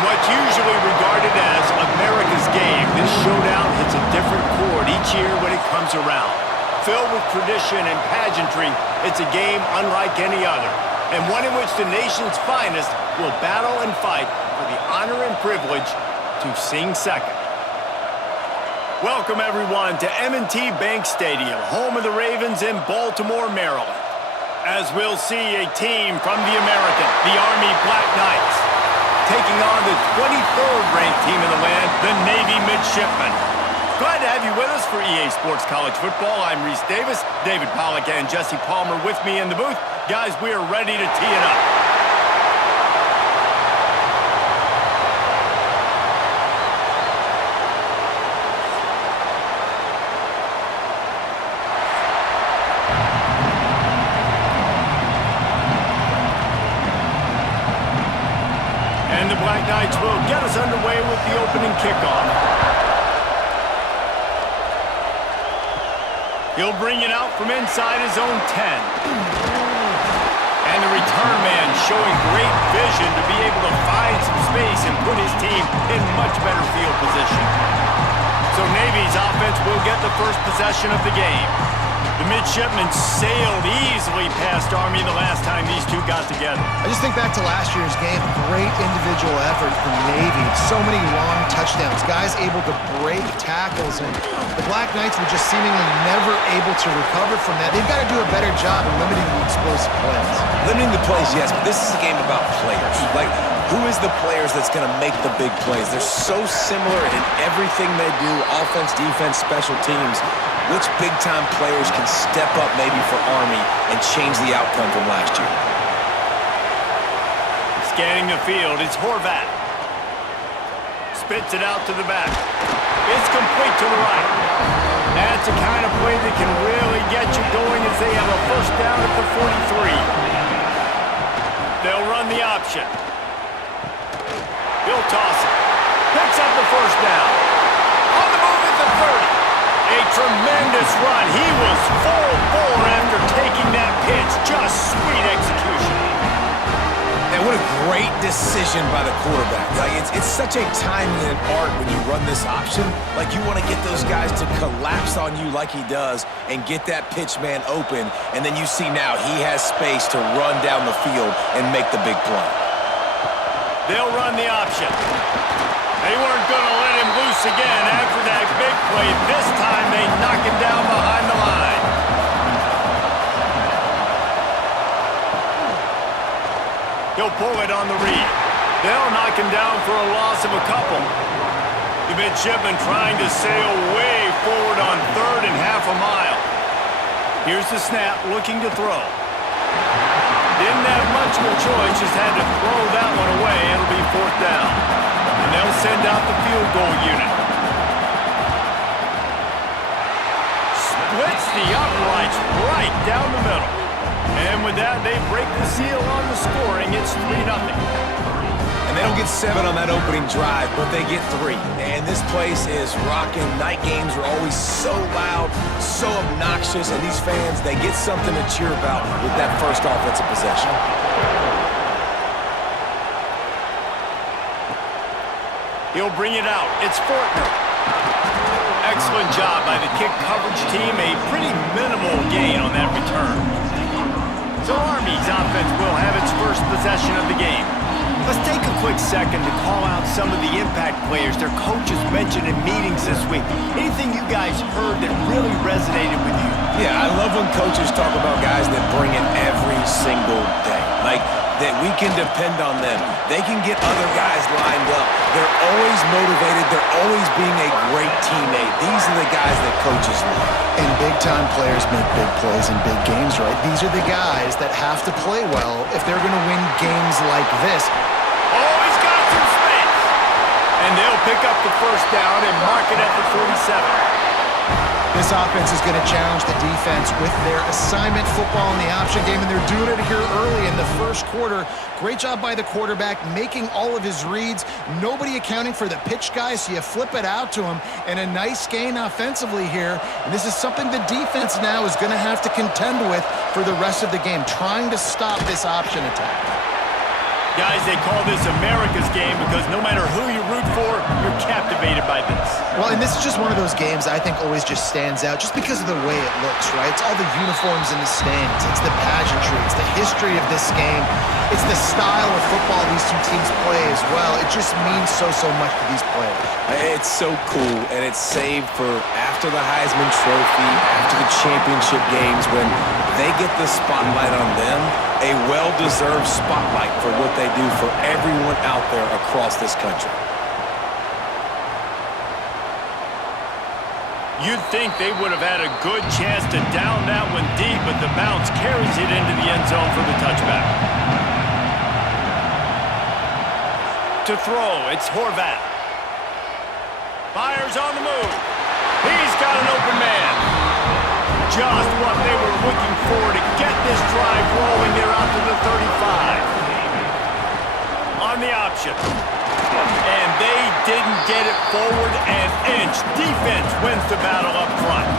In what's usually regarded as America's game, this showdown hits a different chord each year when it comes around. Filled with tradition and pageantry, it's a game unlike any other, and one in which the nation's finest will battle and fight for the honor and privilege to sing second. Welcome, everyone, to M&T Bank Stadium, home of the Ravens in Baltimore, Maryland. As we'll see a team from the American, the Army Black Knights, taking on the 23rd ranked team in the land, the Navy Midshipmen. Glad to have you with us for EA Sports College Football. I'm Reese Davis, David Pollack and Jesse Palmer with me in the booth. Guys, we are ready to tee it up. And the Black Knights will get us underway with the opening kickoff. He'll bring it out from inside his own 10. And the return man showing great vision to be able to find some space and put his team in much better field position. So Navy's offense will get the first possession of the game. The Midshipmen sailed easily past Army the last time these two got together. I just think back to last year's game. Great individual effort from Navy. So many long touchdowns. Guys able to break tackles. And the Black Knights were just seemingly never able to recover from that. They've got to do a better job of limiting the explosive plays. Limiting the plays, yes, but this is a game about players. Like, who is the players that's going to make the big plays? They're so similar in everything they do, offense, defense, special teams. Which big-time players can step up maybe for Army and change the outcome from last year? Scanning the field, it's Horvat. Spits it out to the back. It's complete to the right. That's the kind of play that can really get you going as they have a first down at the 43. They'll run the option. He'll toss it. Picks up the first down. On the move at the 30. A tremendous run. He was full bore after taking that pitch. Just sweet execution. And what a great decision by the quarterback. Like, it's such a timing and art when you run this option. Like, you want to get those guys to collapse on you like he does and get that pitch man open. And then you see now he has space to run down the field and make the big play. They'll run the option. They weren't going to let him loose again after that big play. This time they knock him down behind the line. He'll pull it on the read. They'll knock him down for a loss of a couple. The Midshipmen trying to sail way forward on third and half a mile. Here's the snap, looking to throw. Didn't have much of a choice, just had to throw that one away. It'll be fourth down. And they'll send out the field goal unit. Splits the uprights right down the middle. And with that, they break the seal on the scoring. It's 3-0. And they don't get 7 on that opening drive, but they get 3. And this place is rocking. Night games are always so loud, so obnoxious, and these fans, they get something to cheer about with that first offensive possession. He'll bring it out. It's Fortner. Excellent job by the kick coverage team. A pretty minimal gain on that return. So Army's offense will have its first possession of the game. Let's take a quick second to call out some of the impact players their coaches mentioned in meetings this week. Anything you guys heard that really resonated with you? Yeah, I love when coaches talk about guys that bring it every single day. Like, that we can depend on them. They can get other guys lined up. They're always motivated. They're always being a great teammate. These are the guys that coaches love. And big-time players make big plays in big games, right? These are the guys that have to play well if they're going to win games like this. Oh, he's got some space. And they'll pick up the first down and mark it at the 47. This offense is going to challenge the defense with their assignment football in the option game, and they're doing it here early in the first quarter. Great job by the quarterback, making all of his reads. Nobody accounting for the pitch guy, so you flip it out to him, and a nice gain offensively here. And this is something the defense now is going to have to contend with for the rest of the game, trying to stop this option attack. Guys, they call this America's game because no matter who you root for, you're captivated by this. Well, and this is just one of those games I think always just stands out just because of the way it looks, right? It's all the uniforms in the stands. It's the pageantry. It's the history of this game. It's the style of football these two teams play as well. It just means so much to these players. It's so cool, and it's saved for after the Heisman Trophy, after the championship games, when they get the spotlight on them, a well-deserved spotlight for what they do for everyone out there across this country. You'd think they would have had a good chance to down that one deep, but the bounce carries it into the end zone for the touchback. To throw, it's Horvath. Fires on the move. He's got an open man. Just what they were looking for to get this drive rolling there out to the 35. On the option. And they didn't get it forward an inch. Defense wins the battle up front.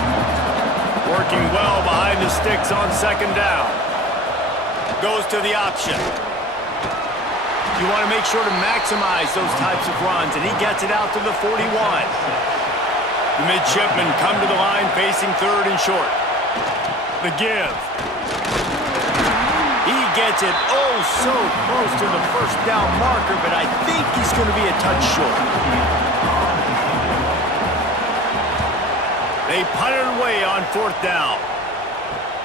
Working well behind the sticks on second down. Goes to the option. You want to make sure to maximize those types of runs, and he gets it out to the 41. The Midshipmen come to the line facing third and short. The give. He gets it so close to the first down marker, but I think he's going to be a touch short. They punt it away on fourth down.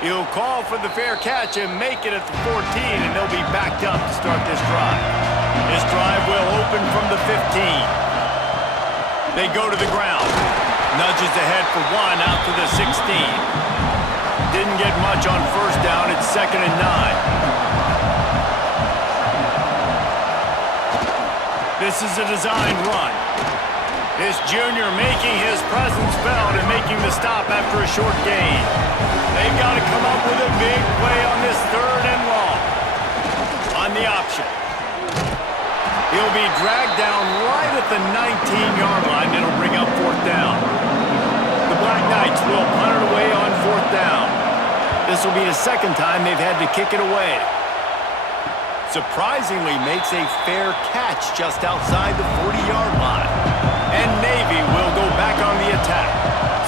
He'll call for the fair catch and make it at the 14, and they'll be backed up to start this drive. This drive will open from the 15. They go to the ground. Nudges ahead for one out to the 16. Didn't get much on first down. It's 2nd and 9. This is a design run. This junior making his presence felt and making the stop after a short gain. They've got to come up with a big play on this 3rd and long. On the option. He'll be dragged down right at the 19-yard line. It'll bring up 4th down. The Black Knights will punt it away on 4th down. This will be the second time they've had to kick it away. Surprisingly makes a fair catch just outside the 40-yard line. And Navy will go back on the attack.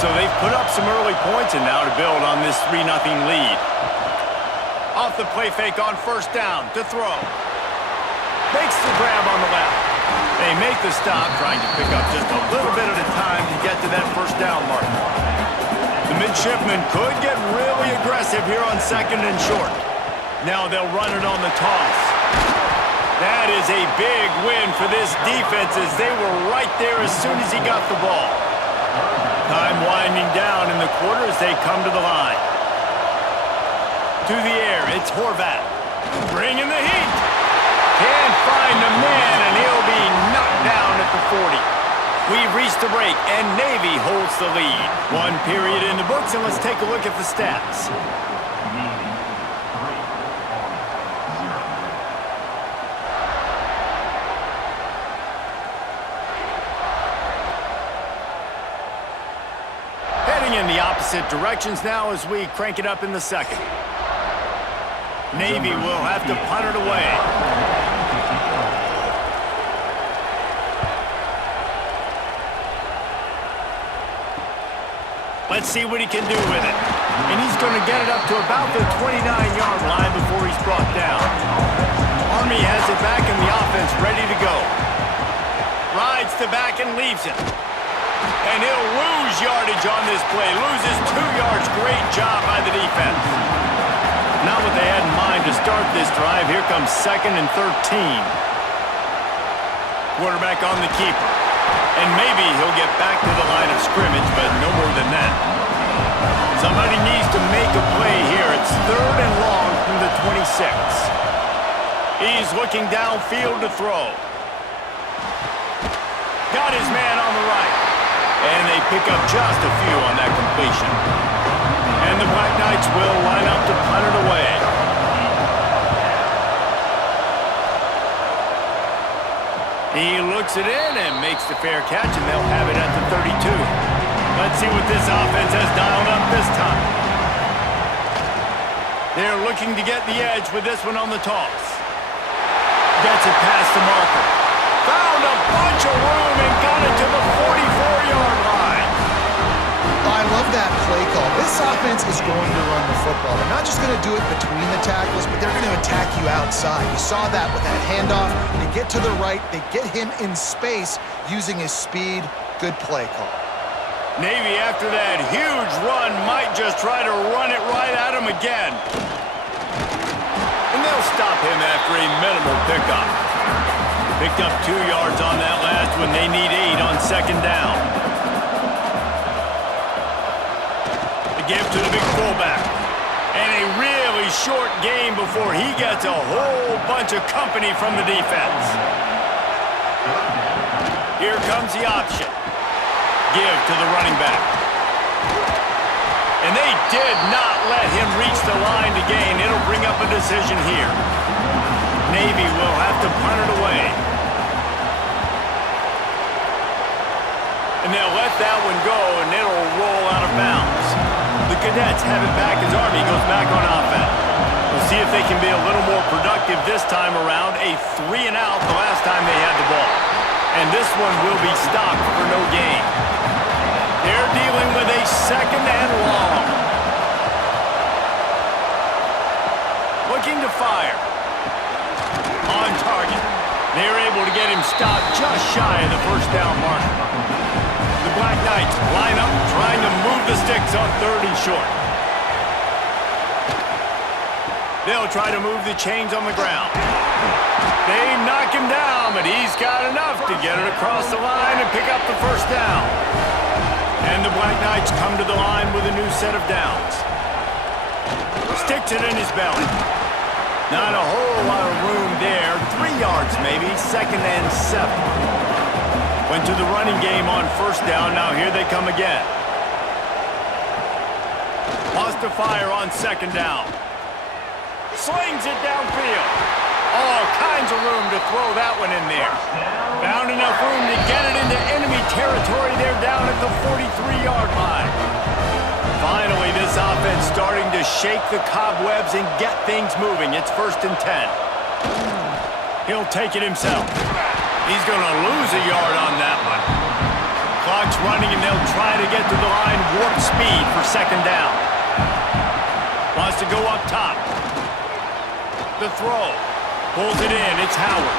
So they've put up some early points and now to build on this 3-0 lead. Off the play fake on first down to throw. Makes the grab on the left. They make the stop, trying to pick up just a little bit at a time to get to that first down mark. The Midshipmen could get really aggressive here on 2nd and short. Now they'll run it on the toss. That is a big win for this defense as they were right there as soon as he got the ball. Time winding down in the quarter as they come to the line. To the air, it's Horvath. Bringing the heat. Can't find a man, and he'll be knocked down at the 40. We've reached the break, and Navy holds the lead. 1 period in the books, and let's take a look at the stats. Heading in the opposite directions now as we crank it up in the second. Navy will have to punt it away. Let's see what he can do with it. And he's going to get it up to about the 29-yard line before he's brought down. Army has it back in the offense, ready to go. Rides to back and leaves it. And he'll lose yardage on this play. Loses 2 yards. Great job by the defense. Not what they had in mind to start this drive. Here comes 2nd and 13. Quarterback on the keeper. And maybe he'll get back to the line of scrimmage, but no more than that. Somebody needs to make a play here. It's 3rd and long from the 26. He's looking downfield to throw. Got his man on the right. And they pick up just a few on that completion. And the Black Knights will line up to punt it away. He looks it in and makes the fair catch, and they'll have it at the 32. Let's see what this offense has dialed up this time. They're looking to get the edge with this one on the toss. Gets it past the marker. Found a bunch of room and got it to the 44-yard line. I love that play call. This offense is going to run the football. They're not just going to do it between the tackles, but they're going to attack you outside. You saw that with that handoff. They get to the right. They get him in space using his speed. Good play call. Navy, after that huge run, might just try to run it right at him again. And they'll stop him after a minimal pickup. Picked up 2 yards on that last one. They need 8 on second down. The give to the big fullback. And a really short game before he gets a whole bunch of company from the defense. Here comes the option. Give to the running back. And they did not let him reach the line to gain. It'll bring up a decision here. Navy will have to punt it away. And they'll let that one go, and it'll roll out of bounds. The Cadets have it back as Army goes back on offense. We'll see if they can be a little more productive this time around. A 3-and-out the last time they had the ball. And this one will be stopped for no gain. They're dealing with a 2nd and long. Looking to fire. On target. They're able to get him stopped just shy of the first down mark. The Black Knights line up trying to move the sticks on 3rd and short. They'll try to move the chains on the ground. They knock him down, but he's got enough to get it across the line and pick up the first down. And the Black Knights come to the line with a new set of downs. Sticks it in his belly. Not a whole lot of room there. 3 yards maybe, 2nd and 7. Went to the running game on first down. Now here they come again. Lost to fire on 2nd down. Slings it downfield. All kinds of room to throw that one in there. Found enough room to get it into enemy territory. They're down at the 43-yard line. Finally, this offense starting to shake the cobwebs and get things moving. It's 1st and 10. He'll take it himself. He's going to lose a yard on that one. Clock's running, and they'll try to get to the line warp speed for 2nd down. Wants to go up top. The throw. Pulls it in. It's Howard.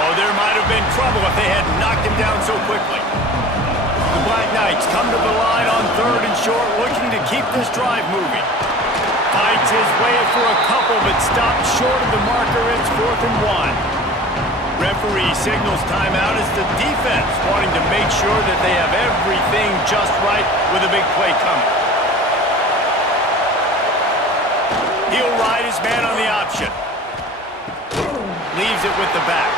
Oh, there might have been trouble if they had knocked him down so quickly. The Black Knights come to the line on 3rd and short, looking to keep this drive moving. Fights his way for a couple, but stopped short of the marker. It's 4th and 1. Referee signals timeout as the defense wanting to make sure that they have everything just right with a big play coming. He'll ride his man on the option. Leaves it with the back.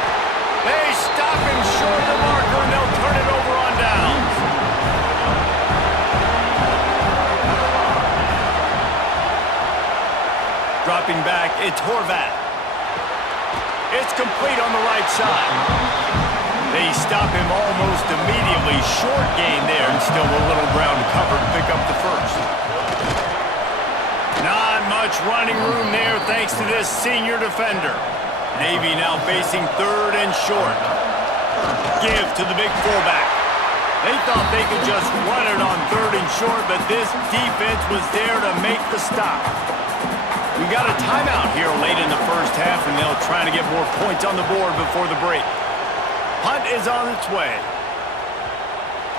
They stop him short of the marker, and they'll turn it over on downs. Dropping back, it's Horvath. It's complete on the right side. They stop him almost immediately. Short gain there, and still a little ground to cover to pick up the first. Not much running room there thanks to this senior defender. Navy now facing 3rd and short. Give to the big fullback. They thought they could just run it on 3rd and short, but this defense was there to make the stop. We got a timeout here late in the first half, and they'll try to get more points on the board before the break. Punt is on its way.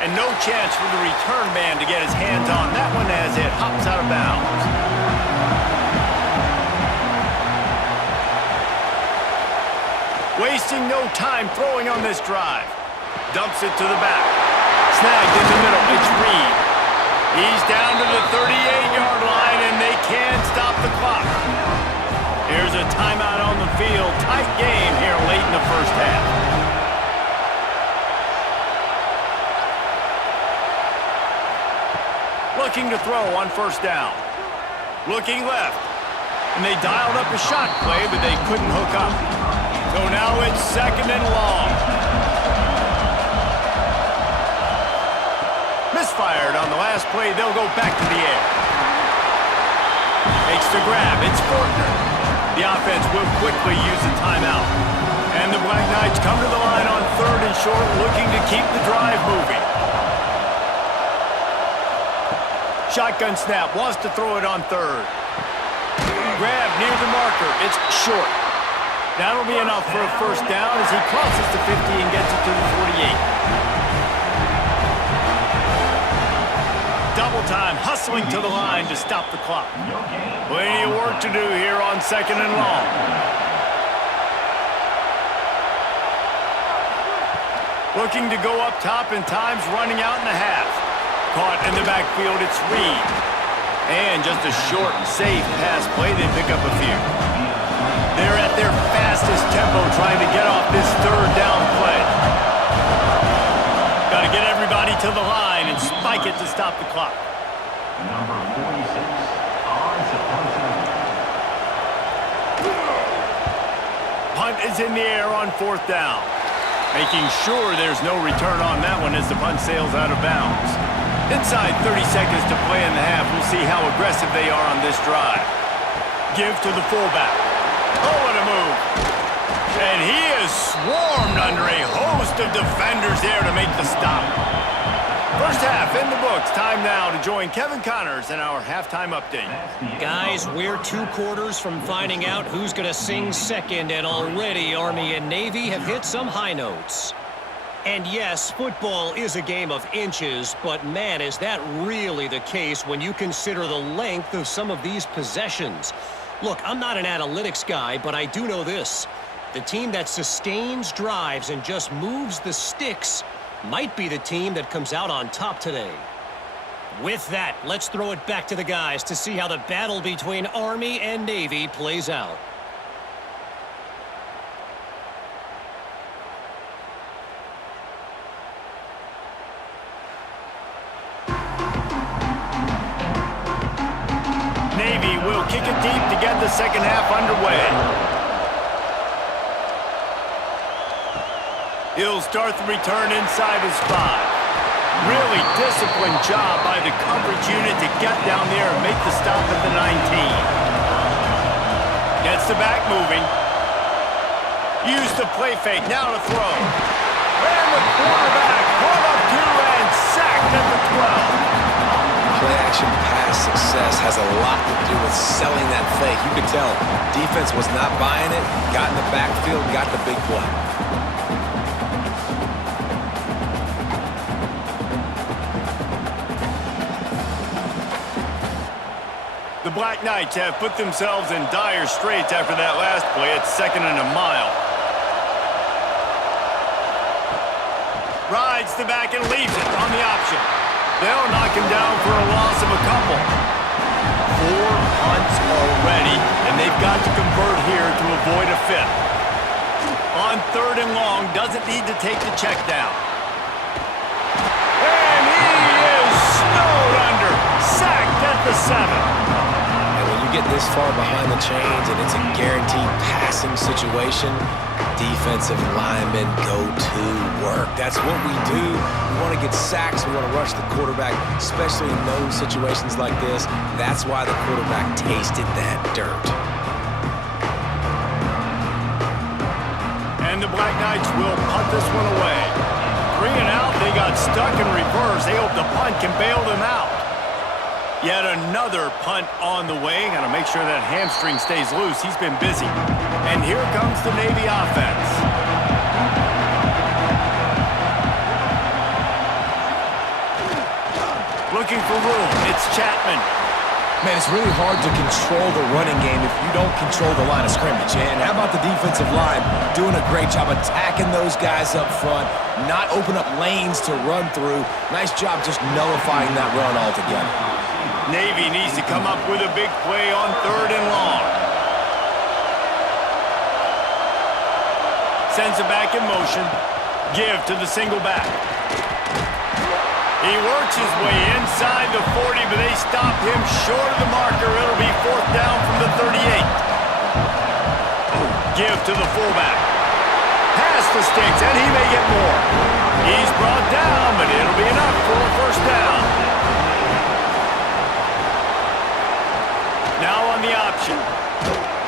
And no chance for the return man to get his hands on that one as it hops out of bounds. Wasting no time throwing on this drive. Dumps it to the back. Snagged in the middle. It's Reed. He's down to the 38-yard line, and they can't stop the clock. Here's a timeout on the field. Tight game here late in the first half. Looking to throw on first down. Looking left. And they dialed up a shot play, but they couldn't hook up. So now it's 2nd and long. Misfired on the last play. They'll go back to the air. Makes the grab. It's Fortner. The offense will quickly use a timeout. And the Black Knights come to the line on 3rd and short, looking to keep the drive moving. Shotgun snap, wants to throw it on 3rd. Grab near the marker, it's short. That'll be enough for a first down as he crosses the 50 and gets it to the 48. Double time, hustling to the line to stop the clock. Plenty of work to do here on 2nd and long. Looking to go up top, and time's running out in the half. Caught in the backfield, it's Reed. And just a short, safe pass play, they pick up a few. They're at their fastest tempo trying to get off this 3rd down play. Got to get everybody to the line and spike it to stop the clock. Number 46, odds Punt is in the air on 4th down. Making sure there's no return on that one as the punt sails out of bounds. Inside 30 seconds to play in the half. We'll see how aggressive they are on this drive. Give to the fullback. Oh, what a move. And he is swarmed under a host of defenders there to make the stop. First half in the books. Time now to join Kevin Connors in our halftime update. Guys, we're 2 quarters from finding out who's going to sing second, and already Army and Navy have hit some high notes. And yes, football is a game of inches, but man, is that really the case when you consider the length of some of these possessions. Look, I'm not an analytics guy, but I do know this. The team that sustains drives and just moves the sticks might be the team that comes out on top today. With that, let's throw it back to the guys to see how the battle between Army and Navy plays out. Navy will kick it deep to get the second half underway. He'll start the return inside his 5. Really disciplined job by the coverage unit to get down there and make the stop at the 19. Gets the back moving. Use the play fake, now to throw. And the quarterback caught up to and sacked at the 12. Play-action pass success has a lot to do with selling that fake. You could tell defense was not buying it, got in the backfield, got the big play. The Black Knights have put themselves in dire straits after that last play. It's 2nd and a mile. Rides the back and leaves it on the option. They'll knock him down for a loss of a couple. 4 punts already, and they've got to convert here to avoid a 5th. On 3rd and long, doesn't need to take the check down. And he is snowed under, sacked at the 7. Get this far behind the chains and it's a guaranteed passing situation, defensive linemen go to work. That's what we do. We want to get sacks. We want to rush the quarterback, especially in those situations like this. That's why the quarterback tasted that dirt. And the Black Knights will punt this one away. 3 and out. They got stuck in reverse. They hope the punt can bail them out. Yet another punt on the way. Got to make sure that hamstring stays loose. He's been busy. And here comes the Navy offense. Looking for room. It's Chapman. Man, it's really hard to control the running game if you don't control the line of scrimmage. And how about the defensive line doing a great job attacking those guys up front, not open up lanes to run through. Nice job just nullifying that run altogether. Navy needs to come up with a big play on 3rd and long. Sends it back in motion. Give to the single back. He works his way inside the 40, but they stop him short of the marker. It'll be 4th down from the 38. Give to the fullback. Pass the sticks, and he may get more. He's brought down, but it'll be enough for a first down. Now on the option.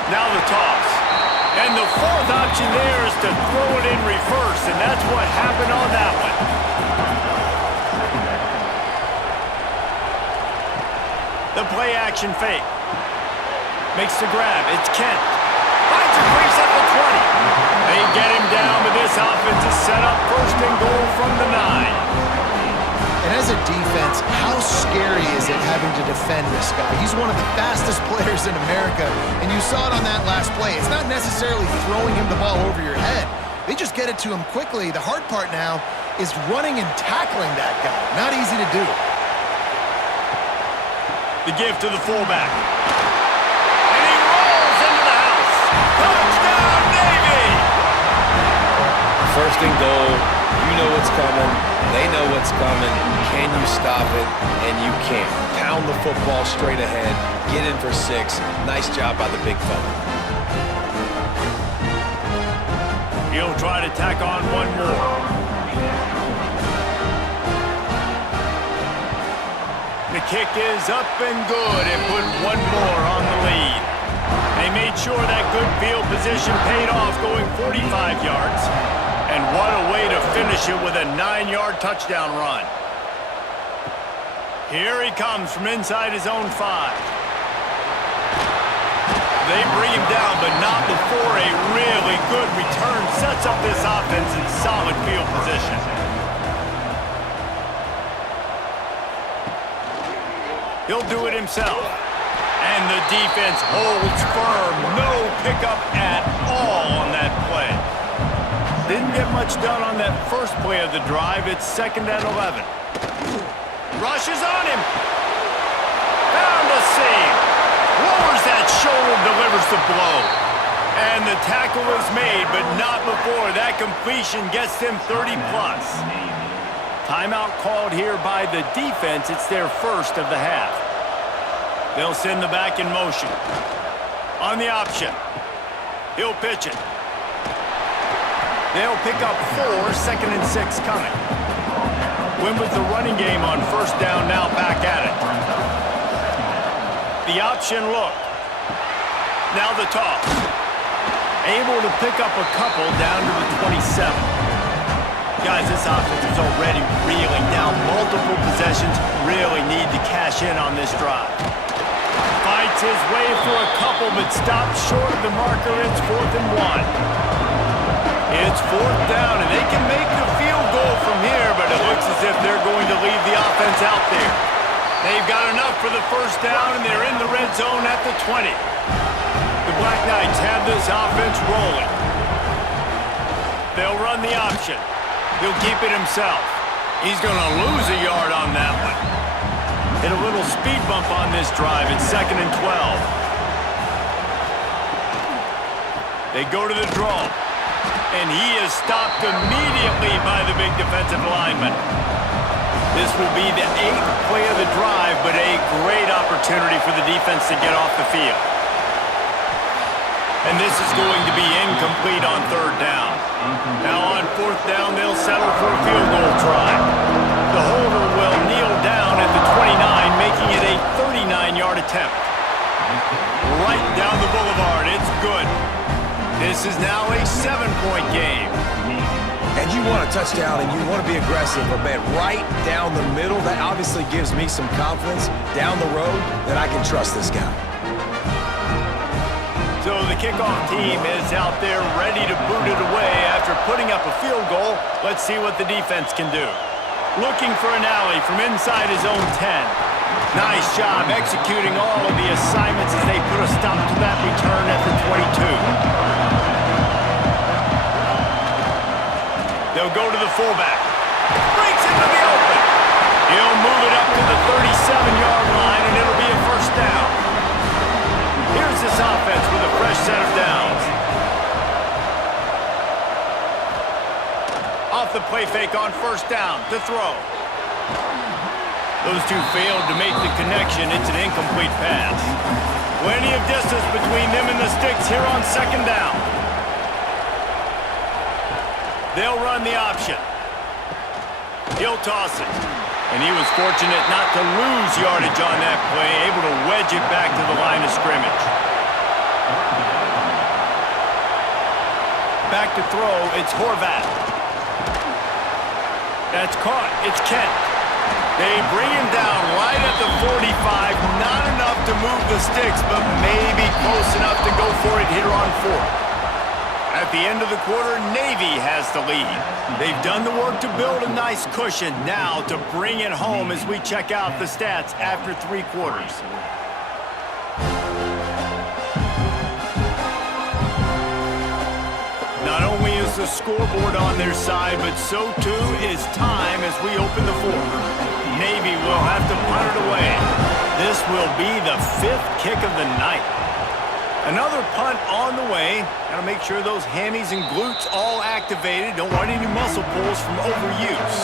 Now the toss. And the fourth option there is to throw it in reverse, and that's what happened on that one. The play action fake. Makes the grab. It's Kent. Finds a crease at the 20. They get him down, but this offense is set up first and goal from the 9. And as a defense, how scary is it having to defend this guy? He's one of the fastest players in America, and you saw it on that last play. It's not necessarily throwing him the ball over your head. They just get it to him quickly. The hard part now is running and tackling that guy. Not easy to do. The give to the fullback. And he rolls into the house. Touchdown, Navy! First and goal. You know what's coming. They know what's coming. Can you stop it? And you can't. Pound the football straight ahead. Get in for 6. Nice job by the big fella. He'll try to tack on one more. The kick is up and good and put one more on the lead. They made sure that good field position paid off, going 45 yards. And what a way to finish it with a 9-yard touchdown run. Here he comes from inside his own 5. They bring him down, but not before a really good return sets up this offense in solid field position. He'll do it himself. And the defense holds firm. No pickup at all on that play. Didn't get much done on that first play of the drive. It's 2nd and 11. Rushes on him. Found a seam. Lowers that shoulder, delivers the blow. And the tackle is made, but not before that completion gets them 30-plus. Timeout called here by the defense. It's their first of the half. They'll send the back in motion. On the option. He'll pitch it. They'll pick up 4, 2nd and 6 coming. Win with the running game on first down, now back at it. The option look. Now the toss. Able to pick up a couple down to the 27. Guys, this offense is already reeling down. Multiple possessions, really need to cash in on this drive. Fights his way for a couple, but stops short of the marker. It's 4th and 1. It's 4th down, and they can make the field goal from here, but it looks as if they're going to leave the offense out there. They've got enough for the first down, and they're in the red zone at the 20. The Black Knights have this offense rolling. They'll run the option. He'll keep it himself. He's going to lose a yard on that one. Hit a little speed bump on this drive. It's 2nd and 12. They go to the draw. And he is stopped immediately by the big defensive lineman. This will be the 8th play of the drive, but a great opportunity for the defense to get off the field. And this is going to be incomplete on 3rd down. Now on 4th down, they'll settle for a field goal try. The holder will kneel down at the 29, making it a 39-yard attempt. Right down the boulevard, it's good. This is now a 7-point game. And you want a touchdown and you want to be aggressive, but man, right down the middle, that obviously gives me some confidence down the road that I can trust this guy. So the kickoff team is out there ready to boot it away after putting up a field goal. Let's see what the defense can do. Looking for an alley from inside his own 10. Nice job executing all of the assignments as they put a stop to that return at the 22. They'll go to the fullback. Breaks into the open. He'll move it up to the 37-yard line, and it'll be a first down. Here's this offense with a fresh set of downs. Off the play fake on first down to throw. Those two failed to make the connection. It's an incomplete pass. Plenty of distance between them and the sticks here on 2nd down. They'll run the option. He'll toss it. And he was fortunate not to lose yardage on that play, able to wedge it back to the line of scrimmage. Back to throw, it's Horvath. That's caught, it's Kent. They bring him down right at the 45. Not enough to move the sticks, but maybe close enough to go for it here on 4th. At the end of the quarter, Navy has the lead. They've done the work to build a nice cushion. Now to bring it home as we check out the stats after 3 quarters. Not only is the scoreboard on their side, but so too is time as we open the 4th. Navy will have to punt it away. This will be the 5th kick of the night. Another punt on the way. Got to make sure those hammies and glutes all activated. Don't want any muscle pulls from overuse.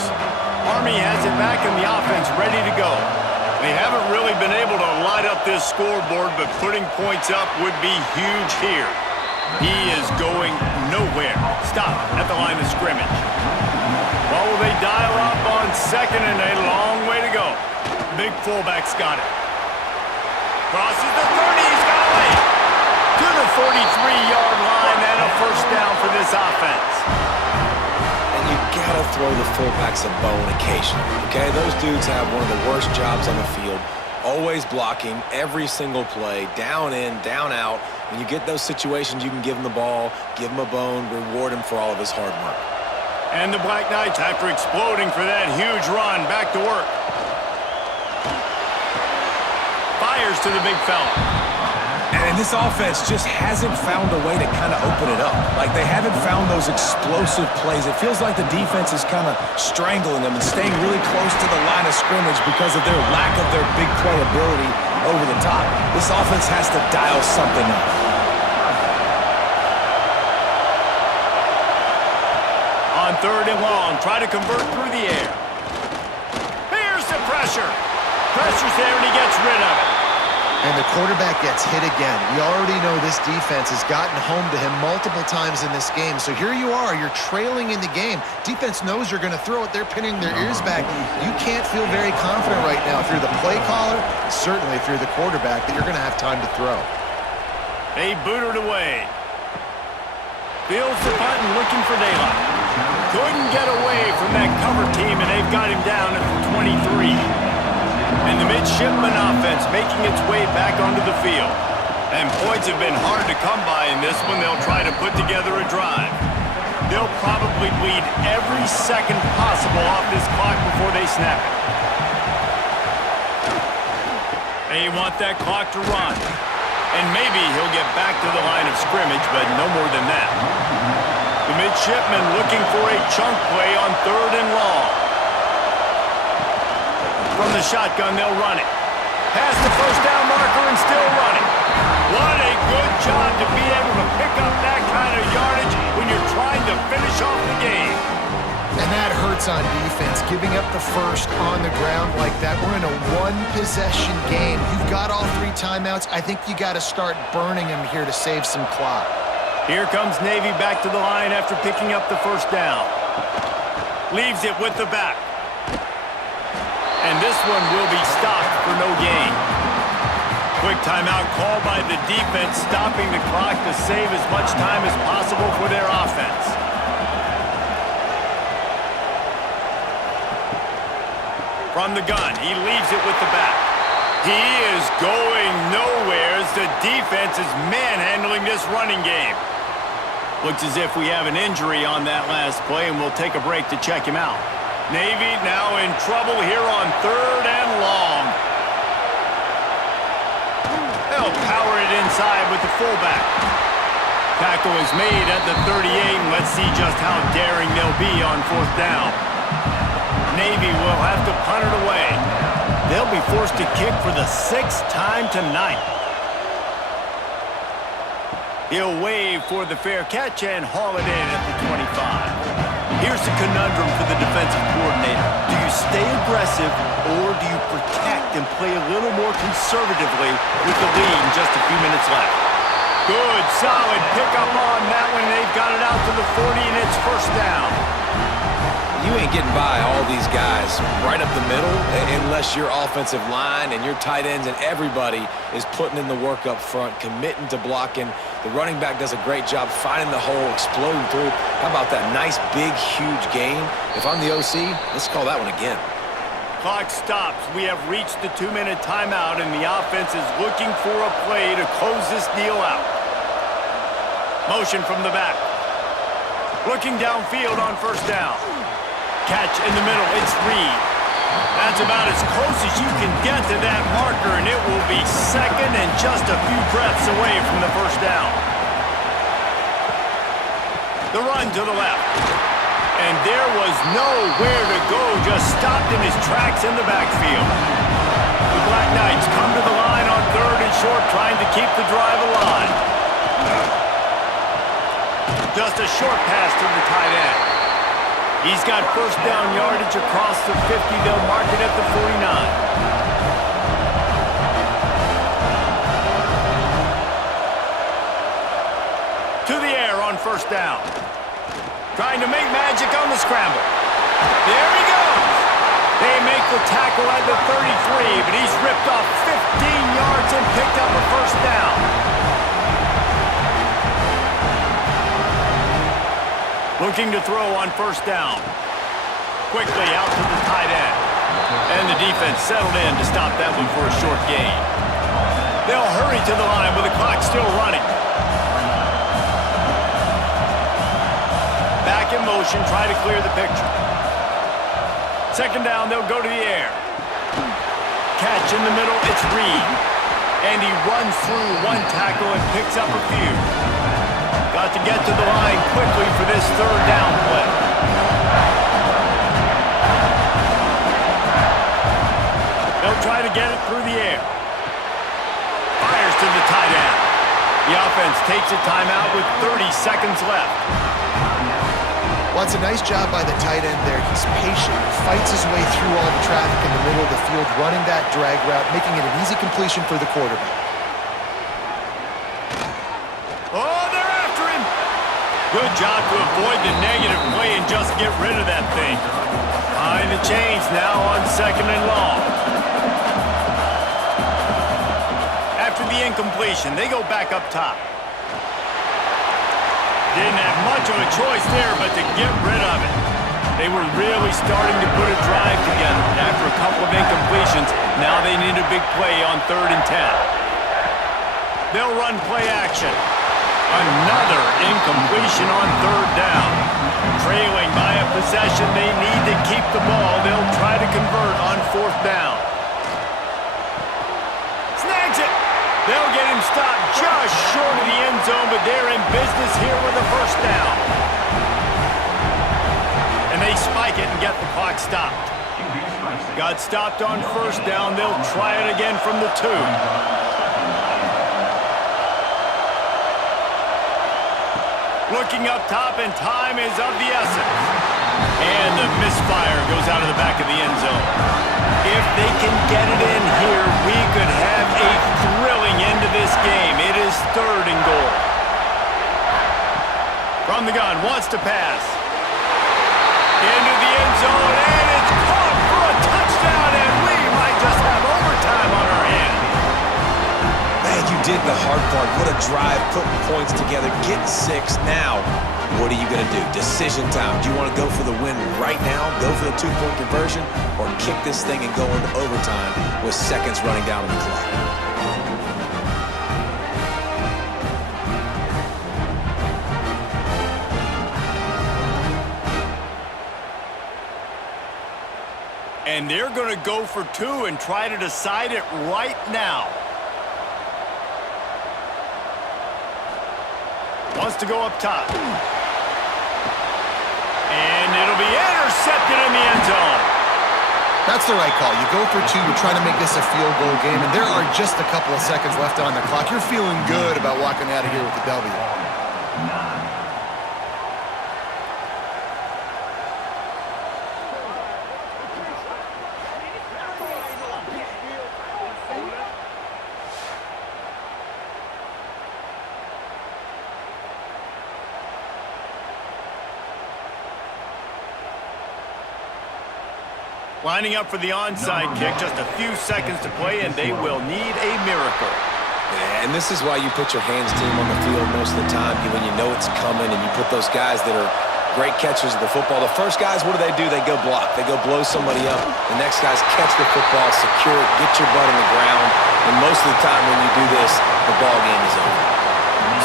Army has it back in the offense, ready to go. They haven't really been able to light up this scoreboard, but putting points up would be huge here. He is going nowhere. Stop at the line of scrimmage. Well, will they dial up on 2nd and a long way to go? Big fullback's got it. Crosses the 30, he's got it late. To the 43-yard line and a first down for this offense. And you gotta throw the fullbacks a bone occasionally, okay? Those dudes have one of the worst jobs on the field. Always blocking every single play, down in, down out. When you get those situations, you can give him the ball, give him a bone, reward him for all of his hard work. And the Black Knights, after exploding for that huge run, back to work. Fires to the big fella. And this offense just hasn't found a way to kind of open it up. Like, they haven't found those explosive plays. It feels like the defense is kind of strangling them and staying really close to the line of scrimmage because of their lack of their big play ability over the top. This offense has to dial something up. On 3rd and long, try to convert through the air. Here's the pressure. Pressure's there and he gets rid of it. And the quarterback gets hit again. We already know this defense has gotten home to him multiple times in this game. So here you are, you're trailing in the game. Defense knows you're going to throw it. They're pinning their ears back. You can't feel very confident right now if you're the play caller, certainly if you're the quarterback, that you're going to have time to throw. They boot it away. Fields the button looking for daylight. Couldn't get away from that cover team, and they've got him down at the 23. And the Midshipmen offense making its way back onto the field. And points have been hard to come by in this one. They'll try to put together a drive. They'll probably bleed every second possible off this clock before they snap it. They want that clock to run. And maybe he'll get back to the line of scrimmage, but no more than that. The Midshipmen looking for a chunk play on 3rd and long. From the shotgun, they'll run it. Past the first down marker and still running. What a good job to be able to pick up that kind of yardage when you're trying to finish off the game. And that hurts on defense, giving up the first on the ground like that. We're in a one-possession game. You've got all 3 timeouts. I think you got to start burning them here to save some clock. Here comes Navy back to the line after picking up the first down. Leaves it with the back. And this one will be stopped for no gain. Quick timeout called by the defense, stopping the clock to save as much time as possible for their offense. From the gun, he leaves it with the back. He is going nowhere as the defense is manhandling this running game. Looks as if we have an injury on that last play, and we'll take a break to check him out. Navy now in trouble here on 3rd and long. They'll power it inside with the fullback. Tackle is made at the 38, and let's see just how daring they'll be on 4th down. Navy will have to punt it away. They'll be forced to kick for the 6th time tonight. He'll wave for the fair catch and haul it in at the 25. Here's the conundrum for the defensive coordinator. Do you stay aggressive or do you protect and play a little more conservatively with the lead in just a few minutes left? Good, solid pickup on that one. They've got it out to the 40 and it's first down. You ain't getting by all these guys right up the middle unless your offensive line and your tight ends and everybody is putting in the work up front, committing to blocking. The running back does a great job finding the hole, exploding through. How about that nice, big, huge gain? If I'm the OC, let's call that one again. Clock stops. We have reached the 2-minute timeout, and the offense is looking for a play to close this deal out. Motion from the back. Looking downfield on first down. Catch in the middle. It's Reed. That's about as close as you can get to that marker, and it will be second and just a few breaths away from the first down. The run to the left. And there was nowhere to go, just stopped in his tracks in the backfield. The Black Knights come to the line on 3rd and short, trying to keep the drive alive. Just a short pass to the tight end. He's got first down yardage across the 50. They'll mark it at the 49. To the air on first down. Trying to make magic on the scramble. There he goes. They make the tackle at the 33, but he's ripped off 15 yards and picked up a first down. Looking to throw on first down. Quickly out to the tight end. And the defense settled in to stop that one for a short gain. They'll hurry to the line with the clock still running. Back in motion, try to clear the picture. Second down, they'll go to the air. Catch in the middle, it's Reed. And he runs through one tackle and picks up a few. Got to get to the line quickly for this third down play. They'll try to get it through the air. Fires to the tight end. The offense takes a timeout with 30 seconds left. Well, it's a nice job by the tight end there. He's patient, fights his way through all the traffic in the middle of the field, running that drag route, making it an easy completion for the quarterback. Oh, they're after him! Good job to avoid the negative play and just get rid of that thing. Behind the chains now on 2nd and long. After the incompletion, they go back up top. Didn't have much of a choice there but to get rid of it. They were really starting to put a drive together. After a couple of incompletions, now they need a big play on 3rd and 10. They'll run play action. Another incompletion on 3rd down. Trailing by a possession, they need to keep the ball. They'll try to convert on 4th down. Snags it. They'll get him stopped just short of the end zone, but they're in business here with a first down. And they spike it and get the clock stopped. Got stopped on first down. They'll try it again from the 2. Looking up top, and time is of the essence. And the misfire goes out of the back of the end zone. If they can get it in here, we could have a thrilling end to this game. It is 3rd and goal. From the gun, wants to pass. Into the end zone, and it's caught for a touchdown, and we might just have overtime on our hands. Man, you did the hard part. What a drive, putting points together, getting 6. Now, what are you going to do? Decision time. Do you want to go for the win right now, go for the 2-point conversion, or kick this thing and go into overtime with seconds running down on the clock? And they're going to go for 2 and try to decide it right now. Wants to go up top. And it'll be intercepted in the end zone. That's the right call. You go for 2, you're trying to make this a field goal game, and there are just a couple of seconds left on the clock. You're feeling good about walking out of here with the W. Lining up for the onside kick, just a few seconds to play, and they will need a miracle. Yeah, and this is why you put your hands team on the field most of the time when you know it's coming, and you put those guys that are great catchers of the football. The first guys, what do? They go block. They go blow somebody up. The next guys catch the football, secure it, get your butt on the ground, and most of the time when you do this, the ball game is over.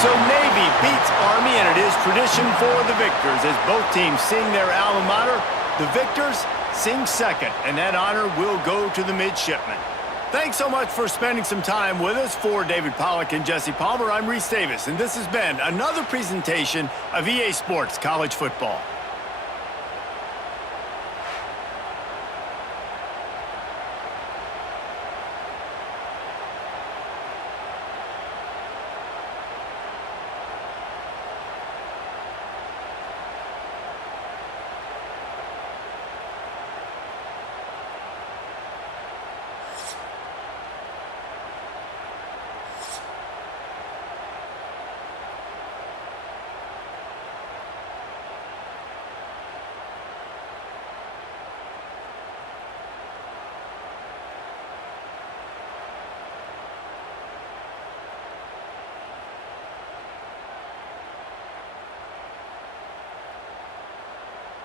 So Navy beats Army, and it is tradition for the victors as both teams sing their alma mater. The victors sing second, and that honor will go to the Midshipmen. Thanks so much for spending some time with us. For David Pollack and Jesse Palmer, I'm Reese Davis, and this has been another presentation of EA Sports College Football.